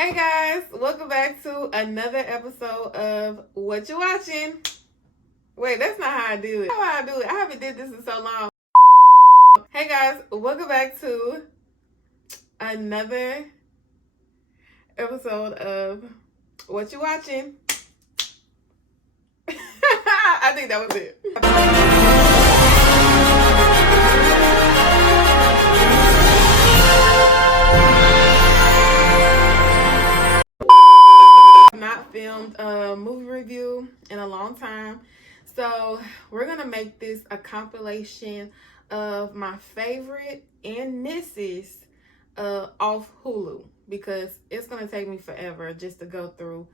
Hey guys, welcome back to another episode of What You Watching. Wait, that's not how I do it. How I do it? I haven't did this in so long. Hey guys, welcome back to another episode of What You Watching. I think that was it. Not filmed a movie review in a long time, so we're gonna make this a compilation of my favorite and misses off Hulu, because it's gonna take me forever just to go through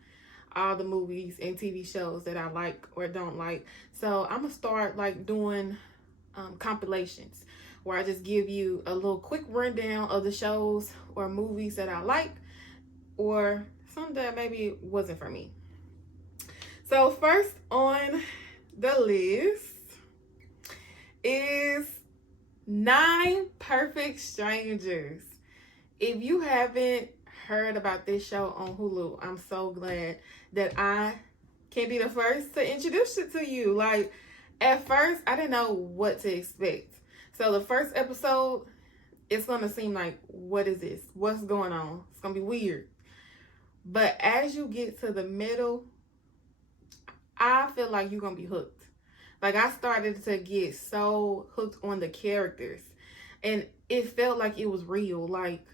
all the movies and TV shows that I like or don't like. So I'm gonna start like doing compilations where I just give you a little quick rundown of the shows or movies that I like, or some that maybe wasn't for me. So first on the list is 9 Perfect Strangers. If you haven't heard about this show on Hulu, I'm so glad that I can be the first to introduce it to you. Like, at first, I didn't know what to expect. So the first episode, it's going to seem like, what is this? What's going on? It's going to be weird. But as you get to the middle, I feel like you're going to be hooked. Like, I started to get so hooked on the characters. And it felt like it was real. Like,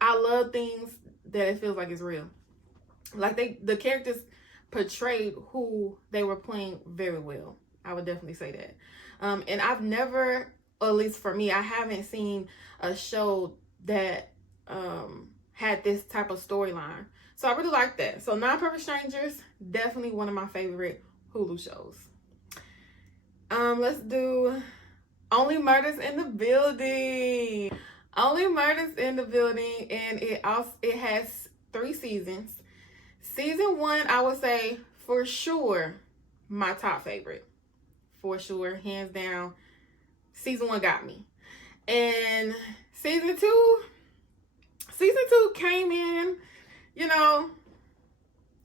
I love things that it feels like it's real. Like, the characters portrayed who they were playing very well. I would definitely say that. And I've never, at least for me, I haven't seen a show that had this type of storyline. So I really like that. So 9 Perfect Strangers, definitely one of my favorite Hulu shows. Let's do Only Murders in the Building. Only Murders in the Building, and it has 3 seasons. Season 1, I would say for sure my top favorite. For sure, hands down. Season 1 got me. And season 2 came in, you know,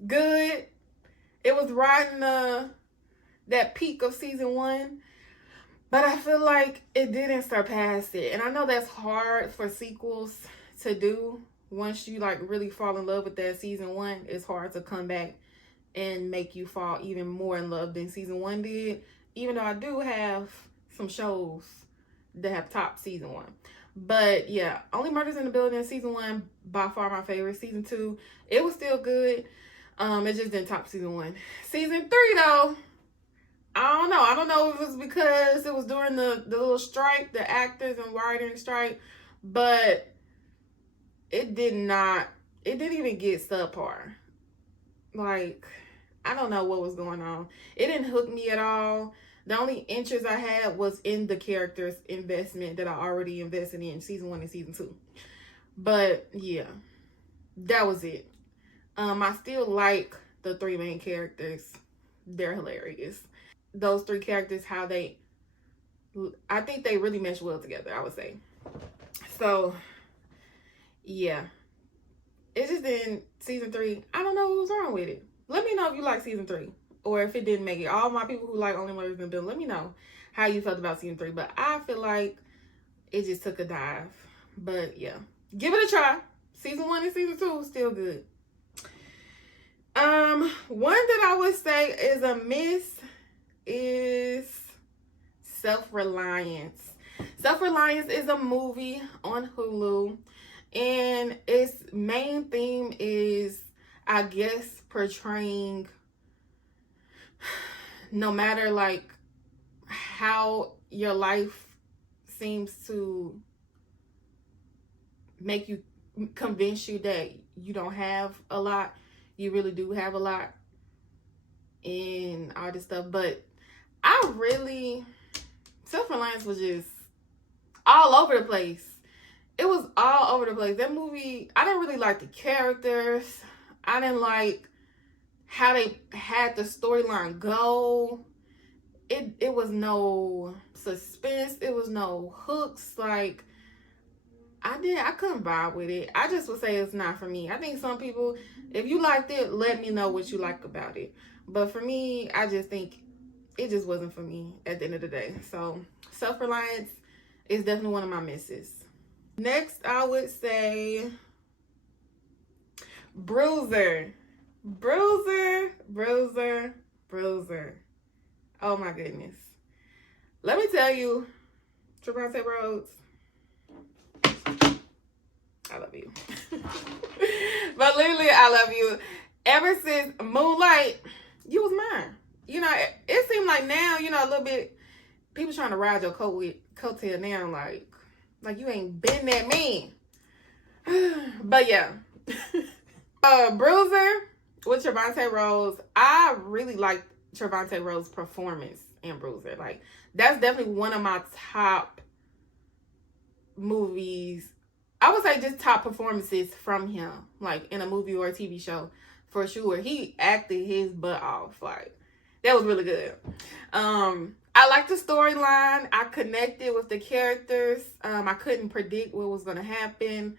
good. It was riding that peak of season 1, but I feel like it didn't surpass it. And I know that's hard for sequels to do. Once you like really fall in love with that season 1, it's hard to come back and make you fall even more in love than season 1 did. Even though I do have some shows that have topped season 1. But yeah, Only Murders in the Building, season 1, by far my favorite. Season 2, it was still good. It just didn't top season 1. Season 3 though, I don't know if it was because it was during the little strike, the actors and writing strike, but it didn't even get subpar. Like, I don't know what was going on. It didn't hook me at all. The only interest I had was in the characters' investment that I already invested in season 1 and season 2. But yeah, that was it. I still like the 3 main characters. They're hilarious. Those 3 characters, I think they really mesh well together, I would say. So yeah, it's just in season 3. I don't know what was wrong with it. Let me know if you like season 3. Or if it didn't make it. All my people who like Only Murders in the Building, let me know how you felt about season 3. But I feel like it just took a dive. But yeah, give it a try. Season 1 and season 2 still good. One that I would say is a miss is Self-Reliance. Self-Reliance is a movie on Hulu, and its main theme is, I guess, portraying, no matter like how your life seems to make you, convince you that you don't have a lot, you really do have a lot and all this stuff. But Self-Reliance was just all over the place. It was all over the place. That movie, I didn't really like the characters. I didn't like how they had the storyline go. It was no suspense. It was no hooks. Like, I couldn't vibe with it. I just would say it's not for me. I think some people, if you liked it, let me know what you like about it. But for me, I just think it just wasn't for me at the end of the day. So Self-Reliance is definitely one of my misses. Next, I would say Bruiser. Bruiser. Oh my goodness. Let me tell you, Trevante Rhodes, I love you. But literally, I love you. Ever since Moonlight, you was mine. You know, it seemed like now, you know, a little bit, people trying to ride your coattail now, like you ain't been that man. But yeah. Bruiser with Trevante Rhodes. I really liked Trevante Rhodes' performance in Bruiser. Like, that's definitely one of my top movies. I would say just top performances from him, like in a movie or a TV show, for sure. He acted his butt off. Like, that was really good. I liked the storyline. I connected with the characters. I couldn't predict what was going to happen.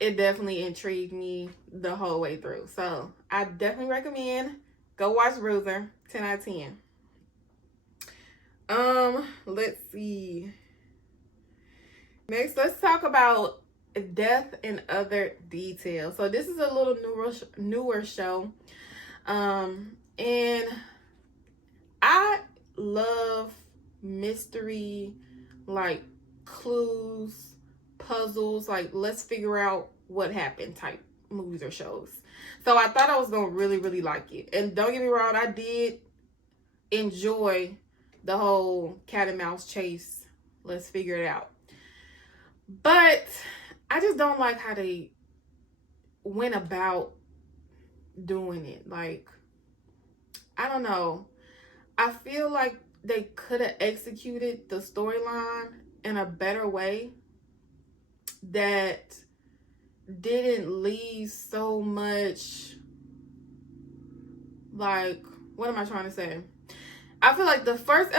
It definitely intrigued me the whole way through. So I definitely recommend go watch Bruiser. 10 out of 10. Let's see. Next, let's talk about Death and Other Details. So this is a little newer show. And I love mystery, like clues, puzzles, like let's figure out what happened type movies or shows. So I thought I was gonna really like it. And don't get me wrong, I did enjoy the whole cat and mouse chase, let's figure it out. But I just don't like how they went about doing it. Like, I don't know. I feel like they could have executed the storyline in a better way that didn't leave so much, like, what am I trying to say? I feel like the first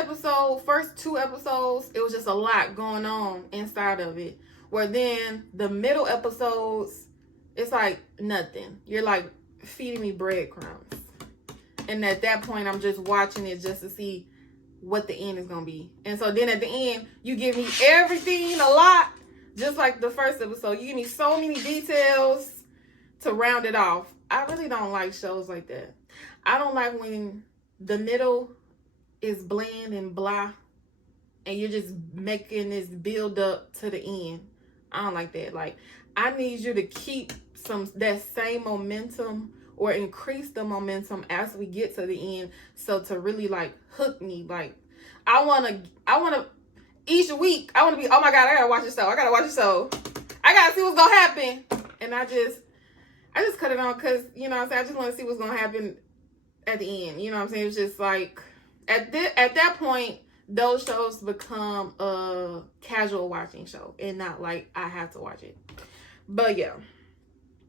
two episodes, it was just a lot going on inside of it. Where then the middle episodes, it's like nothing. You're like feeding me breadcrumbs. And at that point, I'm just watching it just to see what the end is going to be. And so then at the end, you give me everything, a lot, just like the first episode. You give me so many details to round it off. I really don't like shows like that. I don't like when the middle is bland and blah, and you're just making this build up to the end. I don't like that. Like, I need you to keep that same momentum or increase the momentum as we get to the end. So to really like hook me, like I wanna each week I wanna be, oh my God, I gotta watch this show. I gotta see what's gonna happen. And I just cut it on because, you know what I'm saying, I just want to see what's gonna happen at the end. You know what I'm saying? It's just like at that point, those shows become a casual watching show and not like I have to watch it. But yeah,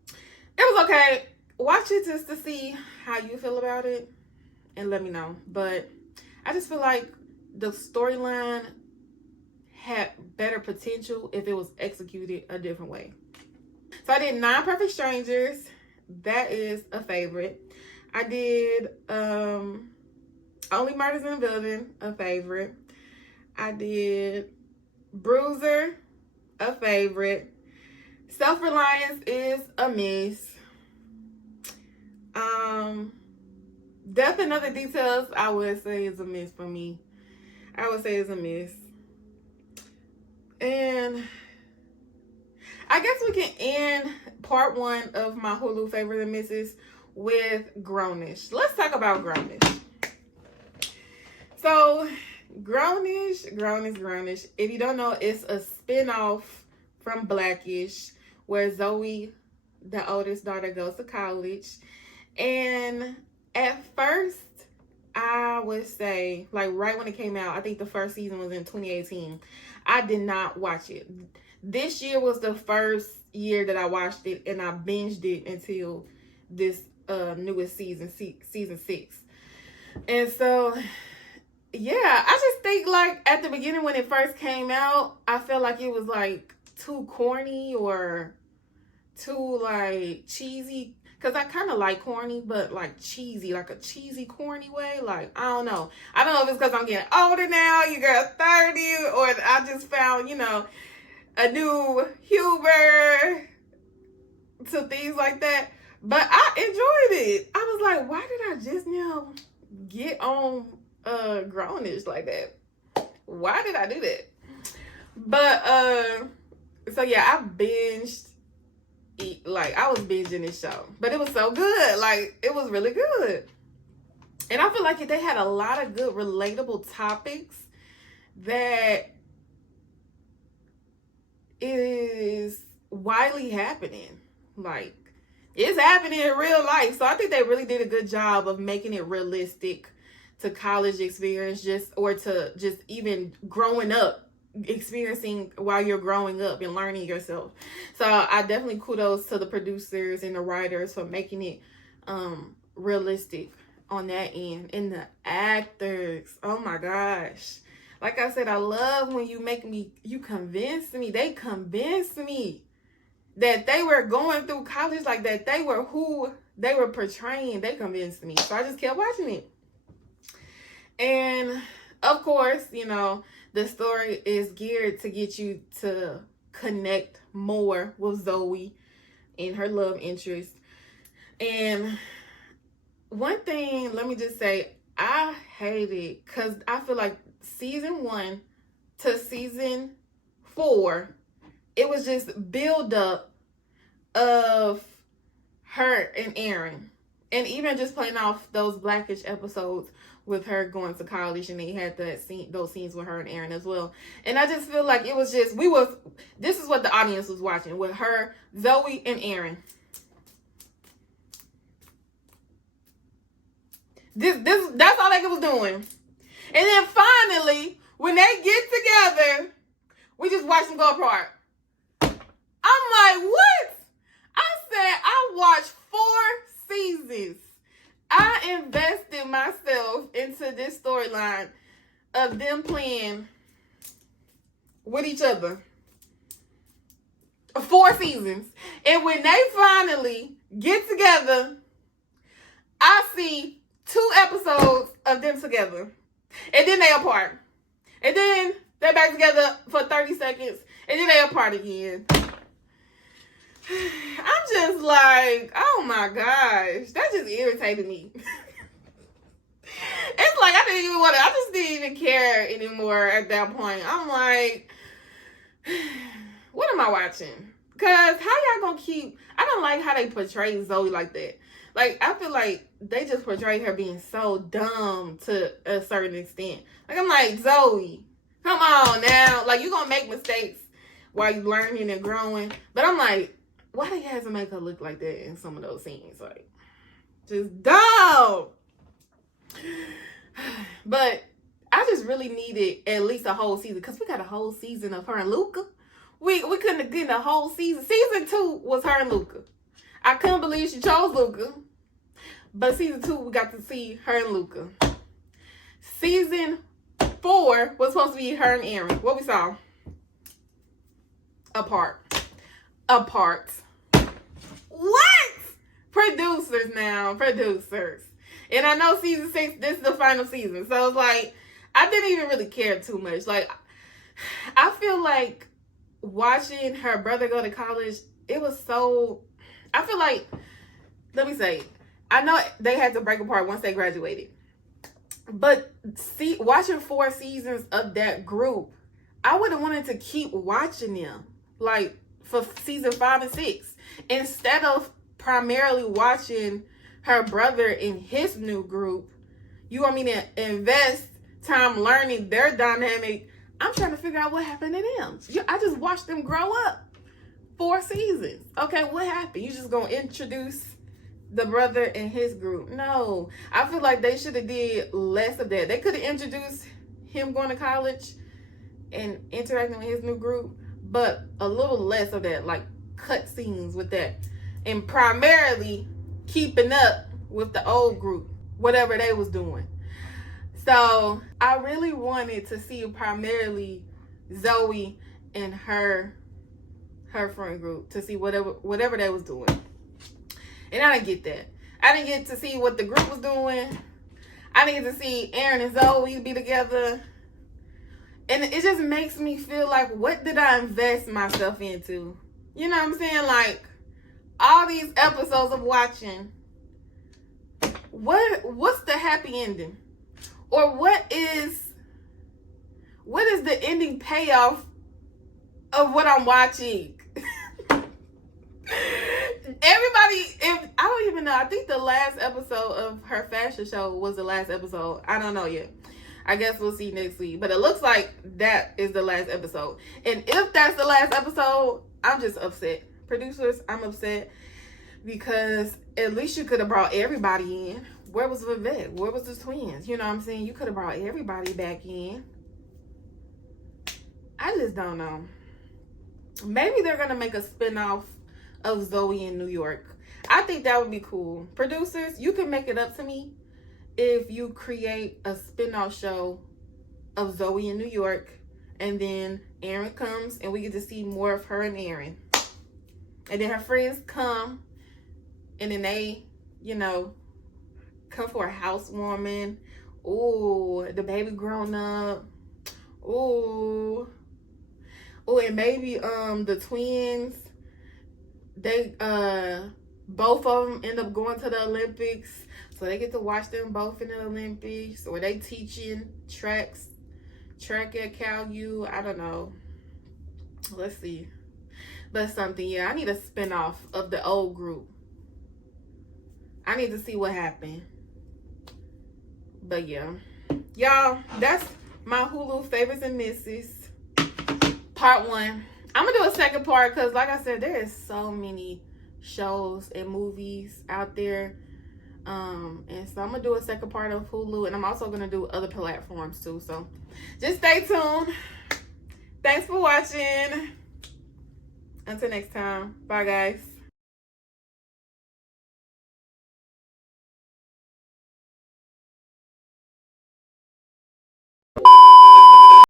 it was okay. Watch it just to see how you feel about it and let me know. But I just feel like the storyline had better potential if it was executed a different way. So I did 9 Perfect Strangers. That is a favorite. I did Only Murders in the Building, a favorite. I did Bruiser, a favorite. Self-Reliance is a miss. Death and Other Details, I would say is a miss for me. I would say it's a miss. And I guess we can end part 1 of my Hulu favorite and misses with Grownish. Let's talk about Grownish. So, Grownish. If you don't know, it's a spinoff from Blackish, where Zoey, the oldest daughter, goes to college. And at first, I would say, like right when it came out, I think the first season was in 2018. I did not watch it. This year was the first year that I watched it, and I binged it until this newest season 6. And so, yeah, I just think like at the beginning when it first came out, I felt like it was like too corny or too like cheesy. Cause I kind of like corny, but like cheesy, like a cheesy corny way. Like I don't know if it's because I'm getting older now. You girl 30, or I just found a new humor to things like that. But I enjoyed it. I was like, why did I just now get on grownish like that? Why did I do that? But so yeah, I binged. I was binging this show, but it was so good. Like, it was really good. And I feel like they had a lot of good relatable topics that is widely happening. Like, it's happening in real life. So I think they really did a good job of making it realistic to college experience, to even growing up, experiencing while you're growing up and learning yourself. So I definitely kudos to the producers and the writers for making it realistic on that end. And the actors, oh my gosh, like I said, I love when you convince me, they convinced me that they were going through college, like that they were who they were portraying. They convinced me, so I just kept watching it. And of course, the story is geared to get you to connect more with Zoey and her love interest. And one thing, let me just say, I hate it because I feel like season 1 to season 4, it was just build up of her and Aaron. And even just playing off those Blackish episodes with her going to college, and they had those scenes with her and Aaron as well. And I just feel like it was just, this is what the audience was watching, with her, Zoey, and Aaron. That's all they was doing. And then finally, when they get together, we just watch them go apart. I'm like, what? I said, I watched 4 seasons. I invested myself into this storyline of them playing with each other. 4 seasons. And when they finally get together, I see 2 episodes of them together. And then they apart. And then they're back together for 30 seconds. And then they apart again. I'm just like, oh my gosh, that just irritated me. It's like I just didn't even care anymore at that point. I'm like, what am I watching? Because how y'all gonna I don't like how they portray Zoey like that. Like, I feel like they just portrayed her being so dumb to a certain extent. Like, I'm like, Zoey, come on now. Like, you gonna make mistakes while you learning and growing. But I'm like, why they have to make her look like that in some of those scenes? Like, just dumb. But I just really needed at least a whole season, because we got a whole season of her and Luca. We couldn't have gotten a whole season. Season 2 was her and Luca. I couldn't believe she chose Luca. But season 2, we got to see her and Luca. Season 4 was supposed to be her and Aaron. What we saw? Apart. What? Producers now. Producers. And I know season 6, this is the final season. So it's like, I didn't even really care too much. Like, I feel like watching her brother go to college, it was so, I feel like, let me say, I know they had to break apart once they graduated. But watching 4 seasons of that group, I would have wanted to keep watching them. Like, for season 5 and 6. Instead of primarily watching her brother in his new group, you want me to invest time learning their dynamic. I'm trying to figure out what happened to them. I just watched them grow up. 4 seasons. Okay, what happened? You just gonna introduce the brother and his group? No. I feel like they should have did less of that. They could have introduced him going to college and interacting with his new group, but a little less of that, like cut scenes with that. And primarily keeping up with the old group, whatever they was doing. So I really wanted to see primarily Zoey and her her friend group to see whatever they was doing. And I didn't get that. I didn't get to see what the group was doing. I didn't get to see Aaron and Zoey be together. And it just makes me feel like, what did I invest myself into? You know what I'm saying? Like, all these episodes of Watchin, what's the happy ending? Or what is the ending payoff of what I'm watching? Everybody, I don't even know. I think the last episode of her fashion show was the last episode. I don't know yet. I guess we'll see next week. But it looks like that is the last episode. And if that's the last episode, I'm just upset. Producers, I'm upset. Because at least you could have brought everybody in. Where was Vivette? Where was the twins? You know what I'm saying? You could have brought everybody back in. I just don't know. Maybe they're going to make a spinoff of Zoey in New York. I think that would be cool. Producers, you can make it up to me if you create a spinoff show of Zoey in New York, and then Aaron comes and we get to see more of her and Aaron. And then her friends come, and then they, come for a housewarming. Ooh, the baby grown up. Ooh, and maybe the twins, they both of them end up going to the Olympics, so they get to watch them both in the Olympics. Or they teaching track at Cal U. I don't know. Let's see. But something, yeah. I need a spinoff of the old group. I need to see what happened. But yeah, y'all, that's my Hulu favorites and misses, part 1. I'm gonna do a second part because, like I said, there is so many shows and movies out there. And so I'm gonna do a second part of Hulu, and I'm also gonna do other platforms too. So just stay tuned. Thanks for watching. Until next time. Bye, guys.